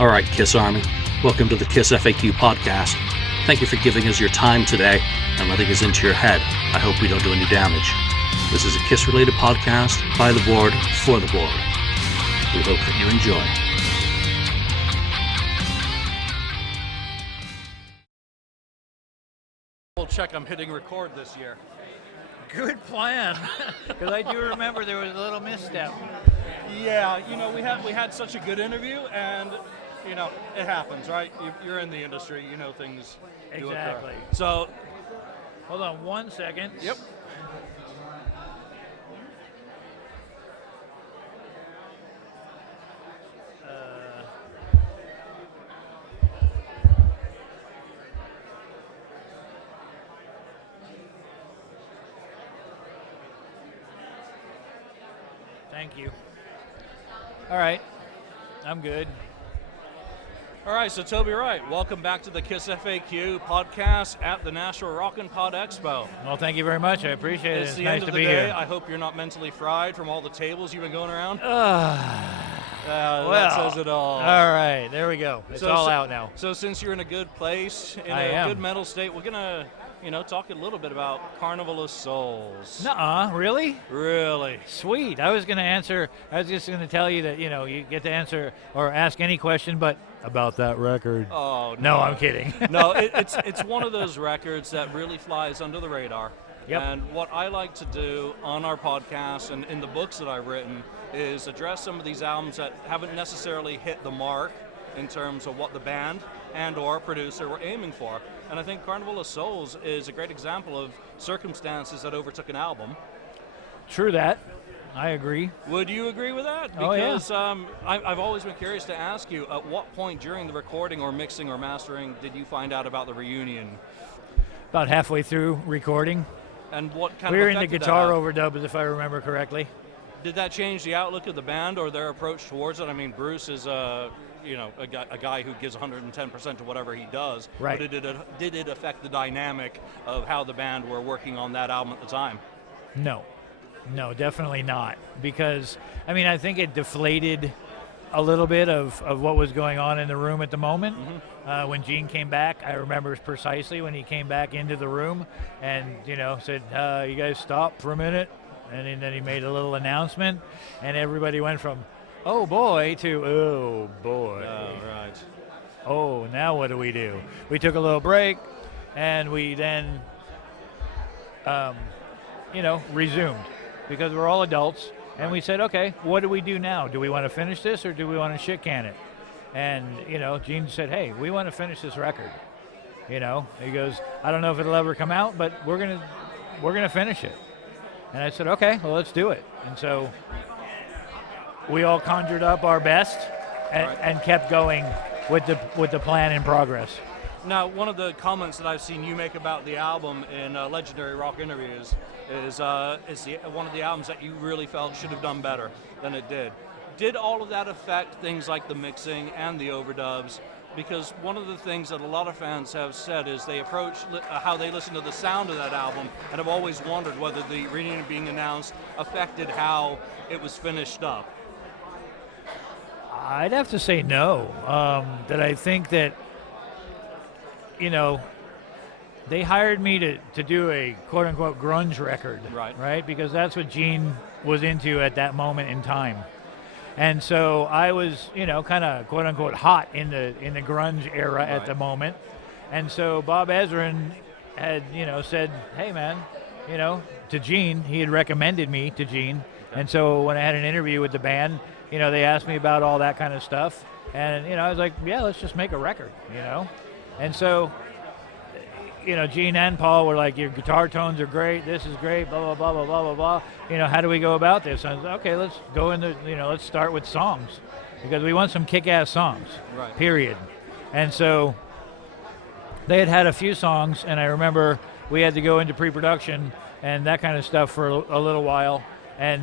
All right, Kiss Army, welcome to the KissFAQ Podcast. Thank you for giving us your time today and letting us into your head. I hope we don't do any damage. This is a Kiss-related podcast by the board, for the board. We hope that you enjoy. We'll check I'm hitting record this year. Good plan, because I do remember there was a little misstep. Yeah, we had such a good interview, and it happens, right? You're in the industry, things do occur. Exactly. So, Hold on 1 second. yep. Thank you. All right, I'm good. All right, so Toby Wright, welcome back to the KissFAQ podcast at the Nashville Rockin' Pod Expo. Well, thank you very much. I appreciate it. It's It's the nice end of to the be day. here. I hope you're not mentally fried from all the tables you've been going around. Well, that says it all. All right, there we go. It's all out now. So since you're in a good place, in I a am. good mental state, we're gonna, talk a little bit about Carnival of Souls. Nuh-uh, really? Really? Sweet. I was just going to tell you that, you get to answer or ask any question, but about that record. Oh No, I'm kidding. No, it's one of those records that really flies under the radar. Yep. And what I like to do on our podcast and in the books that I've written is address some of these albums that haven't necessarily hit the mark in terms of what the band and or producer were aiming for. And I think Carnival of Souls is a great example of circumstances that overtook an album. True that. I agree. Would you agree with that? Oh, yeah. Because I've always been curious to ask you, at what point during the recording or mixing or mastering did you find out about the reunion? About halfway through recording. And what kind We of were in the effect did that guitar have? overdubs, if I remember correctly. Did that change the outlook of the band or their approach towards it? I mean, Bruce is a guy who gives 110% to whatever he does. Right. But did it affect the dynamic of how the band were working on that album at the time? No, definitely not. Because, I think it deflated a little bit of what was going on in the room at the moment. Mm-hmm. When Gene came back, I remember precisely when he came back into the room and, said, you guys stop for a minute. And then he made a little announcement, and everybody went from, oh boy, to, oh boy. Oh, right. Oh, now what do? We took a little break, and we then, resumed, because we're all adults, and we said, okay, what do we do now? Do we want to finish this, or do we want to shit can it? And, Gene said, hey, we want to finish this record. He goes, I don't know if it'll ever come out, but we're gonna finish it. And I said, okay, well, let's do it. And so we all conjured up our best and kept going with the plan in progress. Now, one of the comments that I've seen you make about the album in Legendary Rock Interviews is one of the albums that you really felt should have done better than it did. Did all of that affect things like the mixing and the overdubs? Because one of the things that a lot of fans have said is they approach how they listen to the sound of that album and have always wondered whether the reunion being announced affected how it was finished up. I'd have to say no. That I think that, they hired me to do a quote-unquote grunge record. Right? Because that's what Gene was into at that moment in time. And so I was, kind of quote-unquote hot in the grunge era at the moment. And so Bob Ezrin had, said, hey, man, to Gene. He had recommended me to Gene. Okay. And so when I had an interview with the band, they asked me about all that kind of stuff. And, I was like, yeah, let's just make a record, And so, Gene and Paul were like, your guitar tones are great, this is great, blah, blah, blah, blah, blah, blah, blah. How do we go about this? And I was like, okay, let's go into, let's start with songs. Because we want some kick-ass songs, period. And so they had a few songs, and I remember we had to go into pre-production and that kind of stuff for a little while and,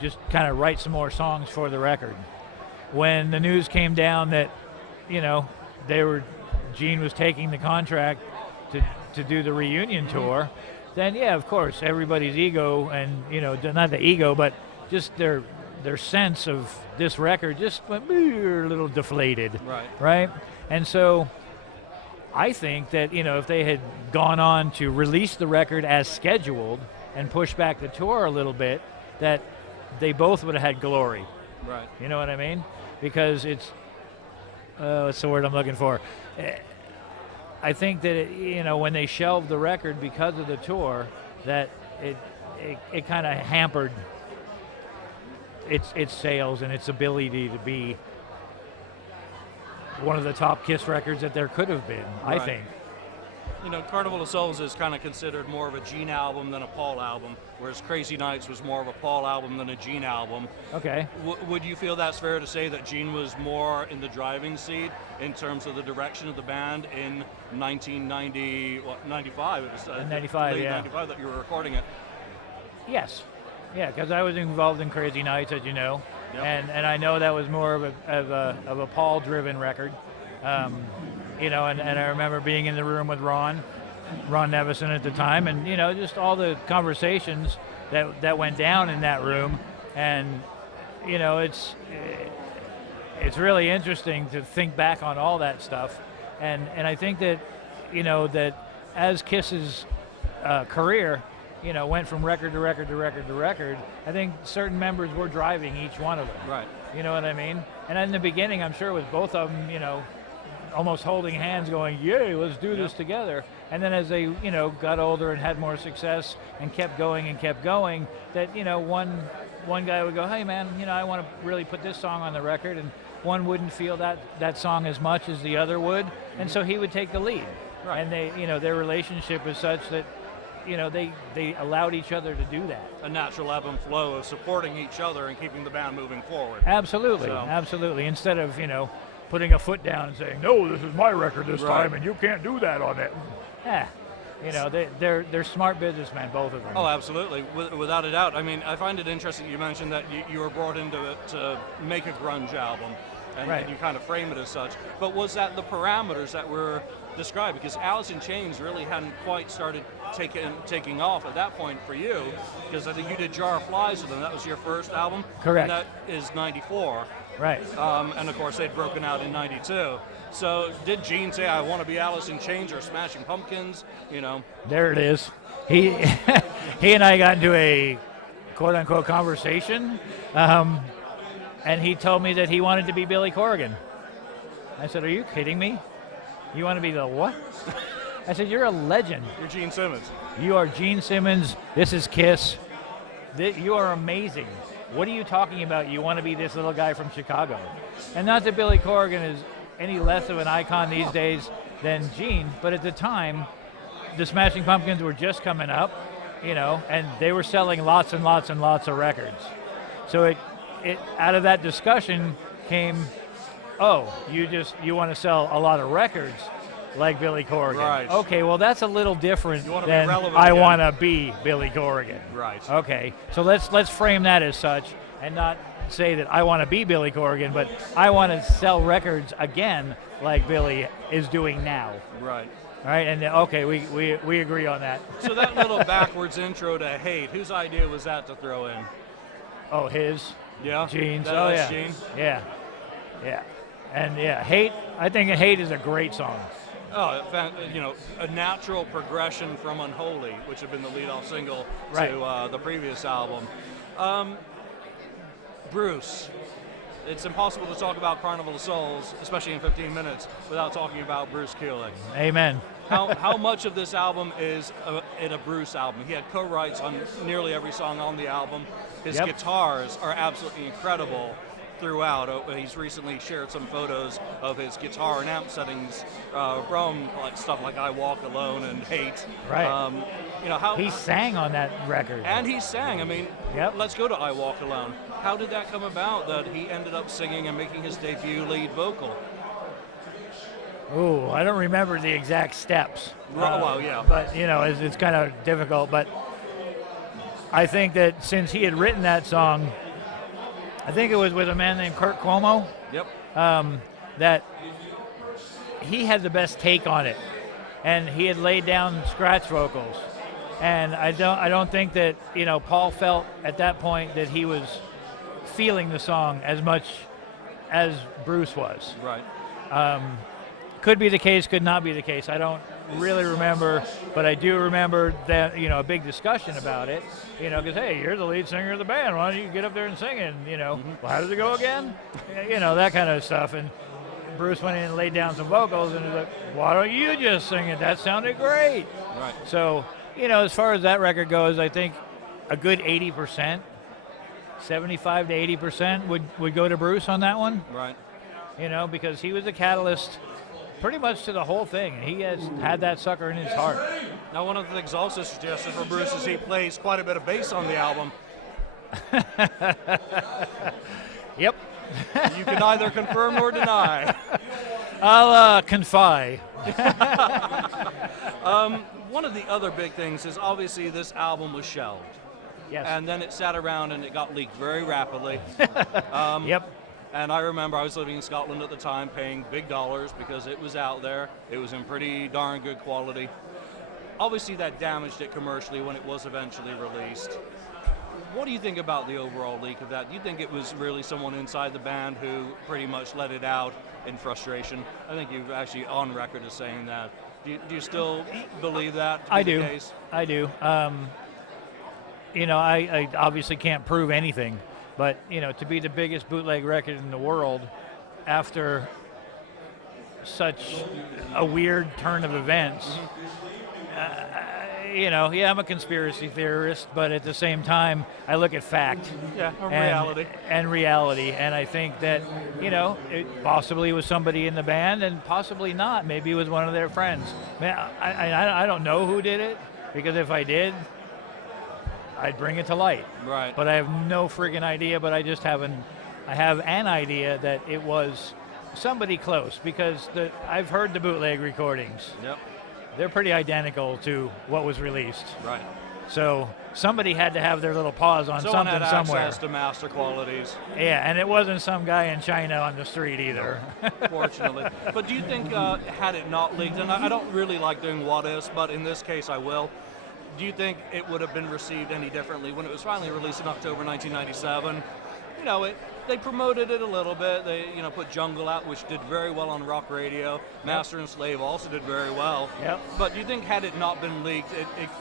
just kind of write some more songs for the record. When the news came down that, Gene was taking the contract to do the reunion tour, then yeah, of course, everybody's ego and, not the ego, but just their their sense of this record just went a little deflated. Right? And so I think that, if they had gone on to release the record as scheduled and push back the tour a little bit, that they both would have had glory. Right. You know what I mean? Because it's, what's the word I'm looking for? I think that, when they shelved the record because of the tour, that it kind of hampered its sales and its ability to be one of the top Kiss records that there could have been, I think. Carnival of Souls is kind of considered more of a Gene album than a Paul album, whereas Crazy Nights was more of a Paul album than a Gene album. Okay. Would you feel that's fair to say that Gene was more in the driving seat in terms of the direction of the band in 1995? It was 95, late yeah. 95 that you were recording it. Yes. Yeah, because I was involved in Crazy Nights, as you know, and I know that was more of a Paul-driven record. And I remember being in the room with Ron Nevison at the time, and just all the conversations that went down in that room, and it's really interesting to think back on all that stuff, and I think that that as Kiss's career went from record to record to record to record, I think certain members were driving each one of them. Right. You know what I mean? And in the beginning, I'm sure it was both of them, almost holding hands going, yay, let's do this together. And then as they, got older and had more success and kept going, that, one guy would go, hey man, I want to really put this song on the record, and one wouldn't feel that song as much as the other would, and so he would take the lead. Right. And they, their relationship was such that, they allowed each other to do that. A natural ebb and flow of supporting each other and keeping the band moving forward. Absolutely. Instead of, putting a foot down and saying, no, this is my record this time, and you can't do that on it. They're smart businessmen, both of them. Oh, absolutely, without a doubt. I mean, I find it interesting you mentioned that you were brought into it to make a grunge album, and you kind of frame it as such. But was that the parameters that were described? Because Alice in Chains really hadn't quite started taking off at that point for you, because I think you did Jar of Flies with them. That was your first album. Correct. And that is 94. Right. And of course they'd broken out in 92. So did Gene say, I want to be Alice in Chains or Smashing Pumpkins? There it is. He and I got into a quote-unquote conversation, and he told me that he wanted to be Billy Corgan. I said, are you kidding me? You want to be the what? I said, you're a legend. You're Gene Simmons. You are Gene Simmons. This is Kiss. You are amazing. What are you talking about? You want to be this little guy from Chicago. And not that Billy Corgan is any less of an icon these days than Gene, but at the time, the Smashing Pumpkins were just coming up, and they were selling lots and lots and lots of records. So it out of that discussion came, you want to sell a lot of records like Billy Corgan. Right. Okay, well that's a little different than I want to be Billy Corgan. Right. Okay, so let's frame that as such, and not say that I want to be Billy Corgan, but I want to sell records again like Billy is doing now. Right. All right, and okay, we agree on that. So that little backwards intro to Hate, whose idea was that to throw in? Oh, his. Yeah. Gene's. That's Gene. Yeah. And Hate. I think Hate is a great song. Oh, a natural progression from Unholy, which had been the lead-off single to the previous album. Bruce, it's impossible to talk about Carnival of Souls, especially in 15 minutes, without talking about Bruce Kulick. Amen. How much of this album is in a Bruce album? He had co-writes on nearly every song on the album. His guitars are absolutely incredible throughout. He's recently shared some photos of his guitar and amp settings from stuff like I Walk Alone and Hate. Right. He sang on that record. And he sang. I mean, let's go to I Walk Alone. How did that come about that he ended up singing and making his debut lead vocal? Ooh, I don't remember the exact steps. Well, yeah. But, it's kind of difficult. But I think that since he had written that song, I think it was with a man named Kurt Cuomo. Yep. That he had the best take on it, and he had laid down scratch vocals, and I don't think that Paul felt at that point that he was feeling the song as much as Bruce was. Right. Could be the case, could not be the case. I don't really remember, but I do remember that, a big discussion about it, because, hey, you're the lead singer of the band. Why don't you get up there and sing it? Well, how does it go again? That kind of stuff. And Bruce went in and laid down some vocals and was like, why don't you just sing it? That sounded great. Right. So, as far as that record goes, I think a good 80%, 75 to 80% would go to Bruce on that one. Right. Because he was the catalyst pretty much to the whole thing. He has had that sucker in his heart. Now, one of the things also suggested for Bruce is he plays quite a bit of bass on the album. Yep. You can neither confirm nor deny. I'll confide. One of the other big things is obviously this album was shelved. Yes. And then it sat around and it got leaked very rapidly. Yep. And I remember I was living in Scotland at the time, paying big dollars because it was out there. It was in pretty darn good quality. Obviously that damaged it commercially when it was eventually released. What do you think about the overall leak of that? Do you think it was really someone inside the band who pretty much let it out in frustration? I think you've actually on record as saying that. Do you still believe that to be the case? I do. I obviously can't prove anything. But, to be the biggest bootleg record in the world after such a weird turn of events, I'm a conspiracy theorist, but at the same time, I look at fact. Yeah, reality. And I think that, it possibly was somebody in the band and possibly not. Maybe it was one of their friends. I don't know who did it, because if I did, I'd bring it to light. Right. But I have no friggin' idea, but I have an idea that it was somebody close, because I've heard the bootleg recordings. Yep. They're pretty identical to what was released. Right. So somebody had to have their little paws on Someone something had somewhere. access to master qualities. Yeah, and it wasn't some guy in China on the street either. Fortunately. But do you think, had it not leaked, and I don't really like doing what ifs, but in this case I will, do you think it would have been received any differently when it was finally released in October 1997? They promoted it a little bit. They, put Jungle out, which did very well on rock radio. Master and Slave also did very well. Yep. But do you think had it not been leaked,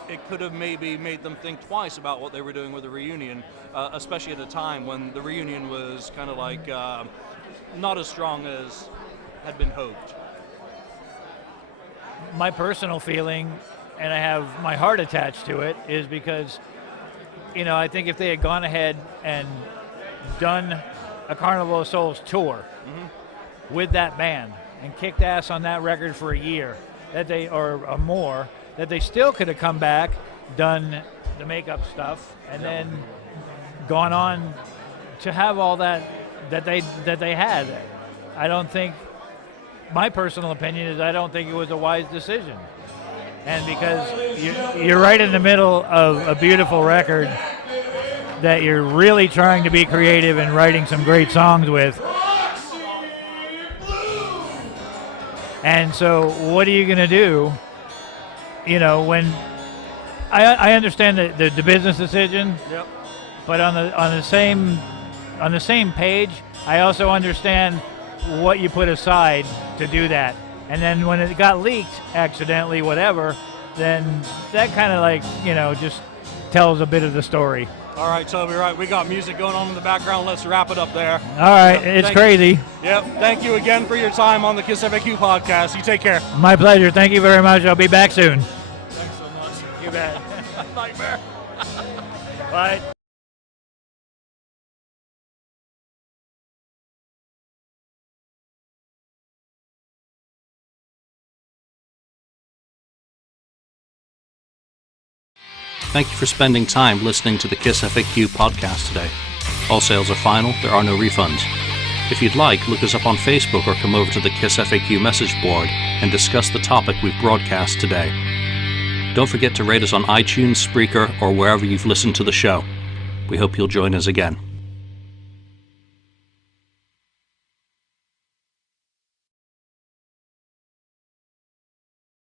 it could have maybe made them think twice about what they were doing with the reunion, especially at a time when the reunion was kind of like not as strong as had been hoped? My personal feeling, and I have my heart attached to it, is because, I think if they had gone ahead and done a Carnival of Souls tour with that band and kicked ass on that record for a year, or more, that they still could have come back, done the makeup stuff, and then gone on to have all that they had. I don't think, my personal opinion is, I don't think it was a wise decision. And because you're right in the middle of a beautiful record that you're really trying to be creative and writing some great songs with. And so what are you going to do, when I understand the business decision, Yep. but on the same page, I also understand what you put aside to do that. And then when it got leaked accidentally, whatever, then that kind of just tells a bit of the story. All right, Toby Wright, we got music going on in the background. Let's wrap it up there. All right, it's crazy. Yep, thank you again for your time on the KissFAQ podcast. You take care. My pleasure. Thank you very much. I'll be back soon. Thanks so much. You bet. Nightmare. Bye. Thank you for spending time listening to the KissFAQ podcast today. All sales are final, there are no refunds. If you'd like, look us up on Facebook or come over to the KissFAQ message board and discuss the topic we've broadcast today. Don't forget to rate us on iTunes, Spreaker, or wherever you've listened to the show. We hope you'll join us again.